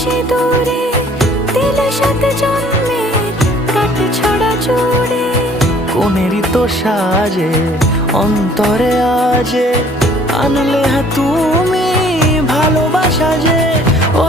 সিঁদুরে দিলে সাথে জন্মের কাট ছড়া জুড়ে। কোনেরই তো সাজে অন্তরে আজে আনলে তুমি ভালোবাসা যে ও